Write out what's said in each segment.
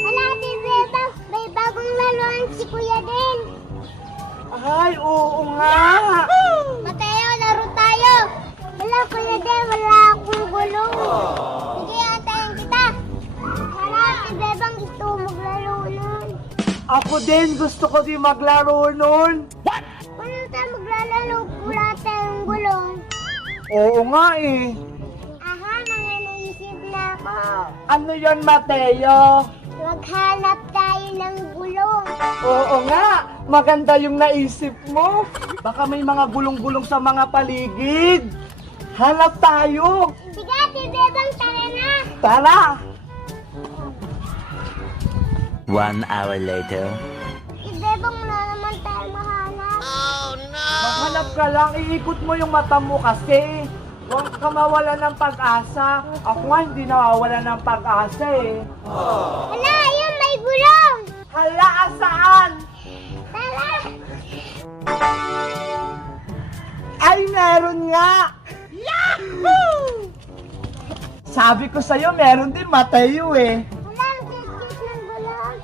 Hala, Ate Beba, may bagong laruan si Kuya din. Ay, oo nga. Mateo, laro tayo. Wala, Kuya din, wala akong gulong. Sige, atayin kita. Hala, Ate Beba, gusto mo maglaro nun. Ako din, gusto ko din maglaro nun. Wala tayo maglalaro, wala tayong gulong. Oo nga eh. Aha, mga naisip na ako. Ano yon, Mateo? Maghanap tayo ng gulong. Oo nga, maganda yung naisip mo. Baka may mga gulong-gulong sa mga paligid. Hanap tayo. Sige, Ate Bebang, tara na. Tara. 1 hour later. Ate Bebang, wala naman tayo mahanap. Maghanap ka lang, iikot mo yung mata mo kasi. Huwag ka mawala ng pag-asa. Ako nga hindi nawawala ng pag-asa eh. Hala, ayun, may gulong. Hala, asaan? Tara. Ay, meron nga! Yahoo! Sabi ko sa'yo, meron din, Mateo eh. Wala, ang cute ng gulong.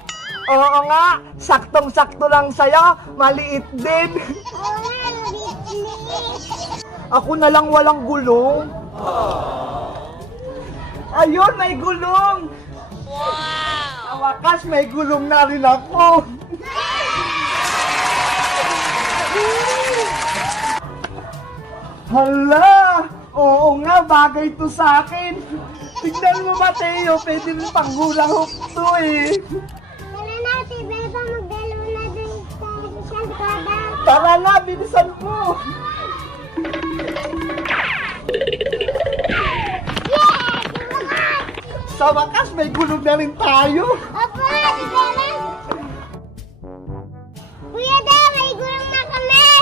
Oo nga, saktong-sakto lang sa'yo, maliit din. Oo nga, liit-liit. Ako na lang walang gulong. Ayun, may gulong! Wow! Sa wakas, may gulong na rin ako. Hala! Oo nga, bagay to sa akin. Tignan mo, Mateo, pwede rin pang hula hoop to eh. Tara na, Ate Beba, magdalo na dun sa kalsada. Tara na, bilisan mo. Yes! Lumakas! Sa wakas, may gulong na rin tayo. Opo, Ate Beba. Kuya Del, may gulong na kami.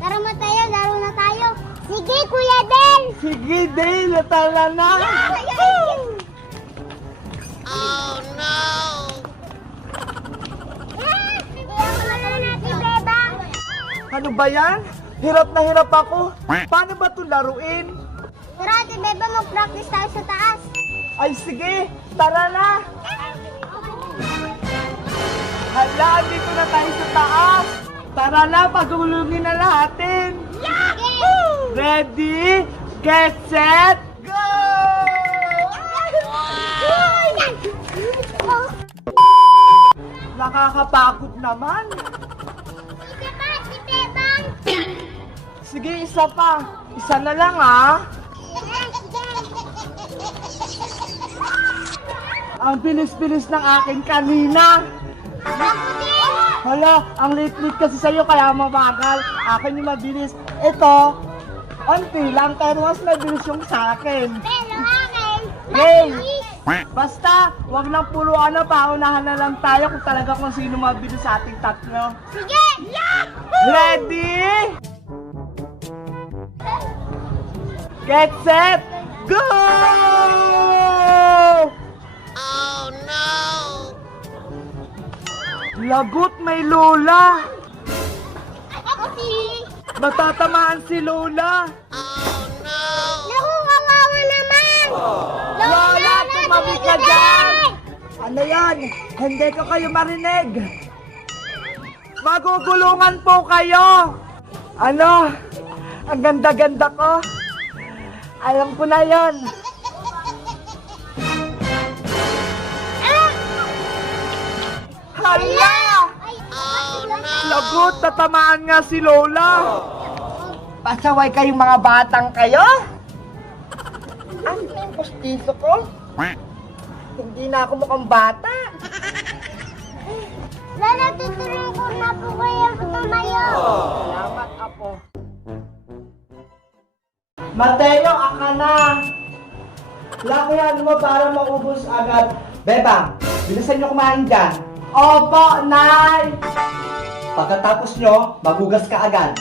Tara mo tayo, laro na tayo. Sige, Kuya Del. Sige, Dale, tara na. Oh, no! Hindi ako laro na, Ate Beba. Ano ba yan? Hirap na hirap ako. Paano ba ito laruin? Tara, Ate Beba, mag-practice tayo sa taas. Ay sige, tara na. Hala, dito na tayo sa taas. Tara na, pagulungin na natin. Sige! Ready, get set, go! Oh, Nakakapagod naman. sige pa, Ate Beba. Sige, isa pa. Isa na lang ah. Ang bilis-bilis ng akin kanina. Ako din! Hala, ang late-late kasi sa'yo kaya mabagal. Akin yung mabilis. Ito, onti lang pero mas mabilis yung sa akin. Pero akin, Yay! mabilis. Basta, wag lang puro paunahan na lang tayo kung sino mabilis sa ating tatlo. Sige! Ready? Get set, go! Oh no! Lagot may Lola. Ako si... Matatamaan si Lola. Naku, kawawa naman! Lola, tumabi ka dyan! Ano yan? Hindi ko kayo marinig. Magugulungan po kayo. Ano? Ang ganda-ganda ko. Alam ko na yan. Hala! Lagot, tatamaan nga si Lola. Pasaway kayong mga batang kayo? Ano yung pustiso ko? Hindi na ako mukhang bata. Lala, tuturuan ko na po kayo tumayo. Salamat, Apo. Mateo, aka na. Lakihan mo para maubos agad. Bebang, bilisan nyo kumain dyan. Opo, Nay! Pagkatapos nyo, magugas ka agad.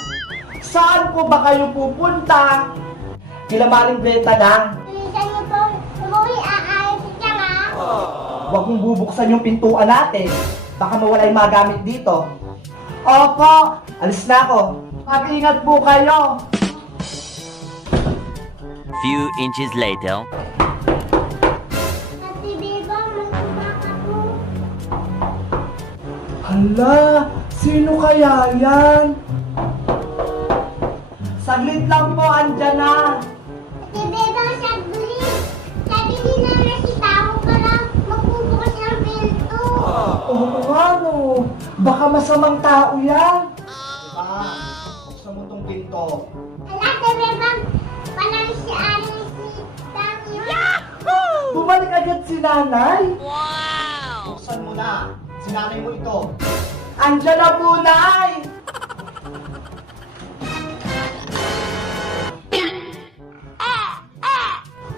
Saan po ba kayo pupunta? Kila Maring Greta na. Bilisan niyo po, umuwi, aayos siya nga. Huwag mong bubuksan yung pintuan natin. Baka mawala yung mga gamit dito. Opo, alis na ako. Mag-ingat po kayo. Few inches later. Ate Bebe, Hala, sino kaya yan? Saglit lang po, andyan na. Ate Bebang, saglit. Sabi ni Nana si Tao para magbubukas ng pinto. Oo nga no, baka masamang tao yan. Diba, buksan mo tong pinto. Ala, Ate Bebang, parang si Ari si Tangyo. Bumalik agad si nanay. Buksan mo na, si nanay mo ito. Andyan na po, nay!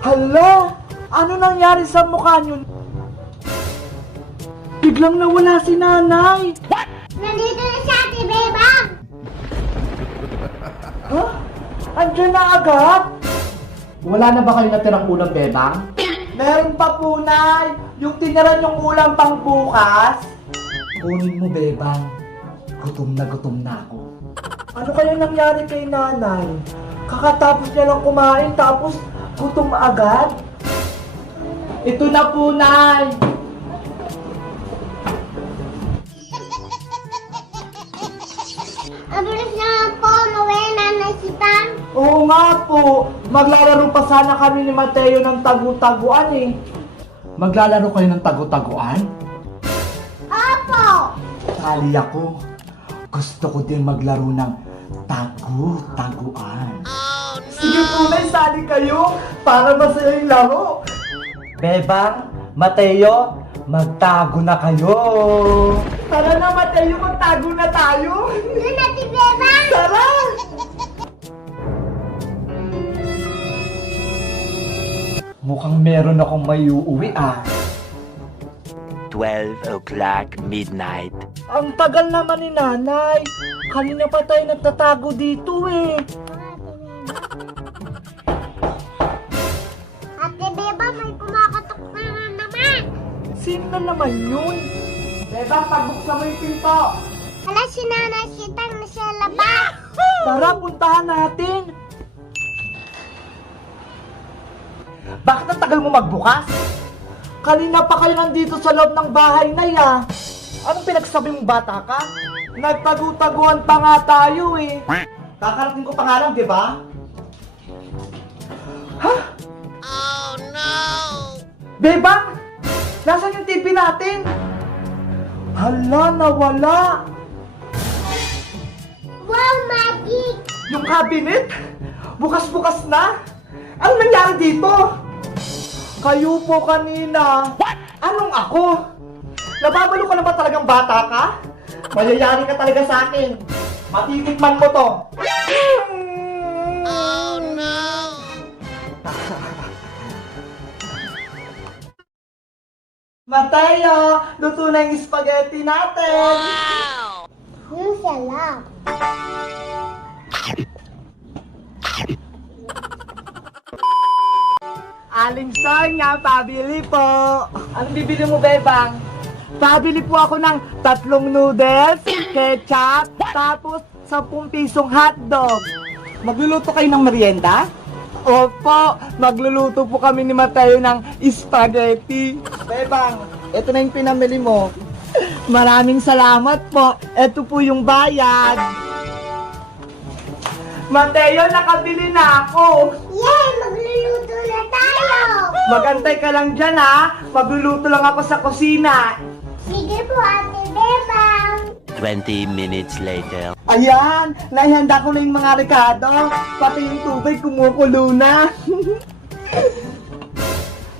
Hala! Ano nangyari sa mukha niyo? Biglang nawala si nanay! Nandito na si Ate Bebang. Ha? Andiyan na agad? Wala na ba kayo natirang ulam, Bebang? Meron pa po, nay! Yung tiniran yung ulam pang bukas. Kunin mo, Bebang. Gutom na ako. Ano kaya nangyari kay nanay? Kakatapos niya lang kumain tapos gutom agad? Ito na po, nay! Ang bilis naman po, mawala Nanay si Tang. Oo nga po, maglalaro pa sana kami ni Mateo ng tagu-taguan eh. Maglalaro kayo ng tagu-taguan? Opo. Sali ako. Gusto ko din maglaro ng tagu-taguan. Sige po, may sali kayo para masaya yung laro. Bebang, Mateo, magtago na kayo. Tara na, Mateo, magtago na tayo. Doon Ate Bebang. Tara! Mukhang meron akong may uuwi ah. 12 o'clock midnight. Ang tagal naman ni nanay. Kanina pa tayo nagtatago dito eh. Ate Bebang, may kumakatok na naman. Sino na naman yun? Bebang, pagbuksan mo yung pinto. Hala, si Nanay si Tang na sa labas. Tara, puntahan natin. Bakit ang tagal mo magbukas? Kanina pa kayo nandito sa loob ng bahay na ya. Anong pinagsabi mong bata ka? Nagtagu-taguan pa nga tayo eh. Kakarating ko pa nga lang, di ba? Ha? Oh no! Bebang! Nasaan yung TV natin? Hala, nawala! Wow, magic. Yung cabinet? Bukas-bukas na? Anong nangyari dito? Kayo po kanina. What? Anong ako? Nababalo ka na ba talagang bata ka? Mayayari ka talaga sa akin. Matitikman mo to. Oh no! Mateo, luto na yung spaghetti natin. Yung sarap. Aling Sonia, pabili po. Anong bibili mo, Bebang? Pabili po ako ng 3 noodles, ketchup, tapos 10 pisong hotdog. Magluluto kayo ng merienda? Opo, magluluto po kami ni Mateo ng spaghetti. Bebang, ito na yung pinamili mo. Maraming salamat po. Ito po yung bayad. Mateo, nakabili na ako. Yay, magluluto na tayo. Magantay ka lang dyan ha. Magluluto lang ako sa kusina. Sige po, Ate Bebang. 20 minutes later. Ayan, naihanda ko na yung mga rekado. Pati yung tubig kumukulo na.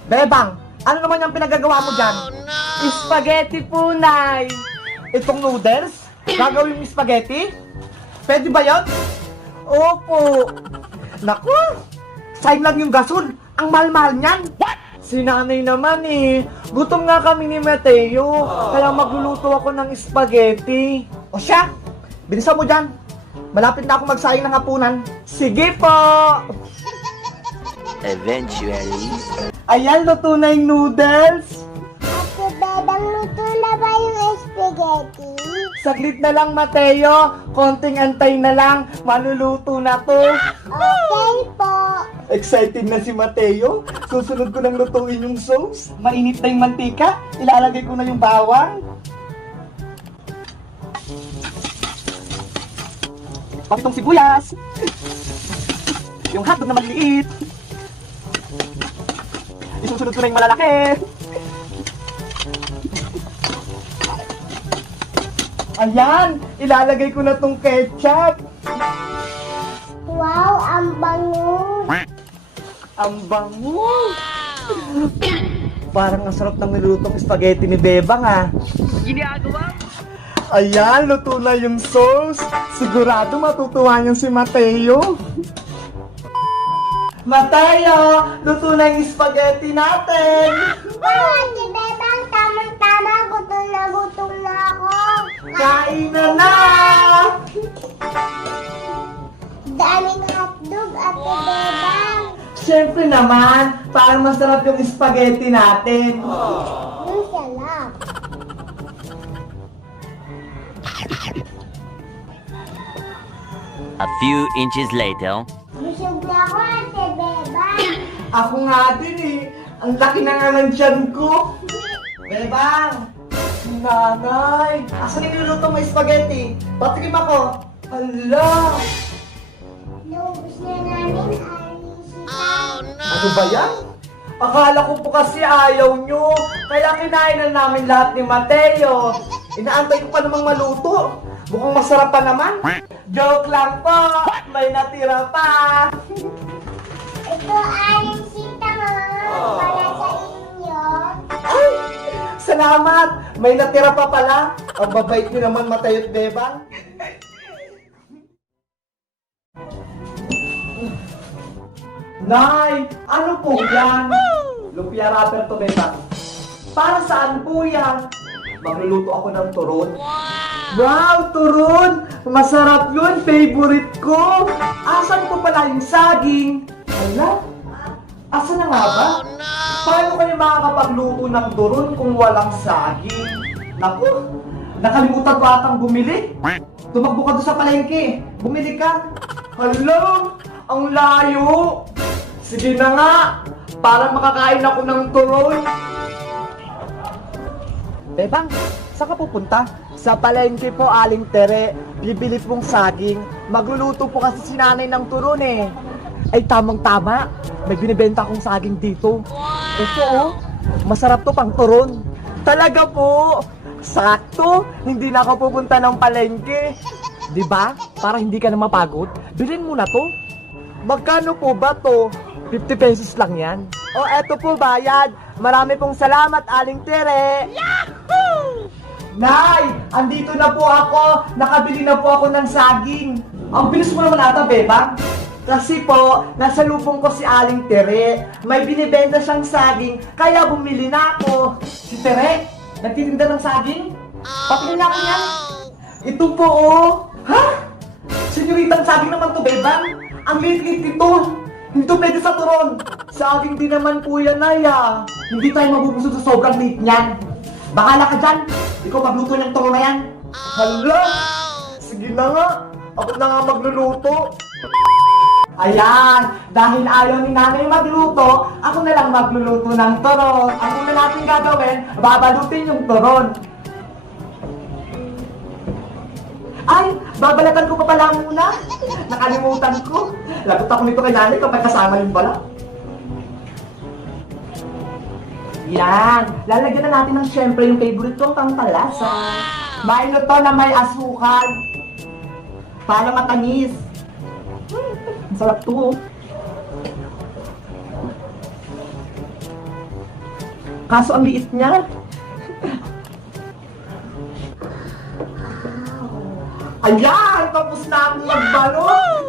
Bebang, ano naman yung pinagagawa mo dyan? Spaghetti po, Nay. Itong noodles? Gagawin yung spaghetti? Pwede ba yun? Opo. Naku, sayang lang yung gasol. Ang mahal-mahal niyan. What? Si nanay naman eh. Gutom nga kami ni Mateo. Kaya magluluto ako ng spaghetti. O siya, bilisan mo dyan. Malapit na ako magsayang ng hapunan. Sige po. Eventually. Ayan, luto na yung noodles. Ate Bebang, luto na ba yung spaghetti? Saglit na lang, Mateo. Konting antay na lang. Maluluto na to. Okay po. Excited na si Mateo. Susunod ko nang lutuin yung sauce. Mainit na yung mantika. Ilalagay ko na yung bawang. Papitong sibuyas. Yung hotdog na maliit. Isusunod ko na yung malalaki. Ayan, ilalagay ko na tong ketchup. Wow, ang bango. Ang bango. Parang ang sarap ng nilulutong spaghetti ni Bebang ah. Ginagawa? Ayan, luto na yung sauce. Sigurado matutuwa niyan si Mateo. Mateo, luto na yung spaghetti natin. Wow, Ate Bebang, tamang-tama. Gutom na ako. Kain na! Daming hotdog, Ate Bebang. Siyempre naman, para masarap yung spaghetti natin. Sarap. A few inches later. Busog na ako, Ate Bebang. Ako nga din eh. Ang laki na nga ng tiyan ko. Bebang! Si nanay! Asan yung niluluto mo spaghetti? Patikim ako. Hala! Naubos na namin, Anisita. Ano ba yan? Akala ko po kasi ayaw nyo. Kaya kinain na namin lahat ni Mateo. Inaantay ko pa namang maluto. Mukhang masarap pa naman. Joke lang po. May natira pa. Ito, Anisita, para sa inyo. Ay! Salamat! May natira pa pala. Ang babait nyo naman, Mateo at Bebang. Nay! Ano po yan? Lumpia wrapper to, Bebang. Para saan po yan? Magluluto ako ng turon. Wow, turon! Masarap yun! Favorite ko! Asan po pala yung saging? Wala? Asan na nga ba? Paano kayo makakapagluto ng turon kung walang saging? Naku! Nakalimutan ko atang bumili. Tumakbo ka doon sa palengke. Bumili ka. Hala! Ang layo! Sige na nga! Para makakain ako ng turon. Bebang, saan ka pupunta? Sa palengke po, Aling Tere. Bibili pong saging. Magluluto po kasi si nanay ng turon eh. Ay, tamang-tama. May binibenta akong saging dito. Ito oh, masarap to pang turon. Talaga po. Sakto, hindi na ako pupunta ng palengke. Diba? Para hindi ka na mapagod. Bilhin mo na to. Magkano po ba to? 50 pesos lang yan. O, eto po bayad. Marami pong salamat, Aling Tere. Yahoo! Nay! Andito na po ako. Nakabili na po ako ng saging. Ang bilis mo naman ata, Bebang. Kasi po, nasa lubong ko si Aling Tere. May binibenta siyang saging, kaya bumili na ako. Si Tere, nagtitinda ng saging? Patingin na ako yan. Ito po, oh. Ha? Senyoritang saging naman to, Bebang. Ang liit-liit ito. Hindi to pwede sa turon. Saging din naman po yan, Naya. Hindi tayo mabubusog sa sobrang liit niyan. Bahala ka dyan. Ikaw magluto ng turon na yan. Hala! Sige na nga. Ako na nga magluluto. Ayan, dahil ayaw ni nanay magluto, ako na lang magluluto ng turon. Ang una natin gagawin, babalutin yung turon. Ay, babalatan ko pa pala muna. Nakalimutan ko. Lagot ako nito kay nanay kapag kasama yun pala. Yan, lalagyan na natin ng syempre yung favorite kong pangtalasa. Milo to na may asukal. Para matamis. Ang sarap to. Kaso ang liit niya. Ayan! Tapos na akong magbalot!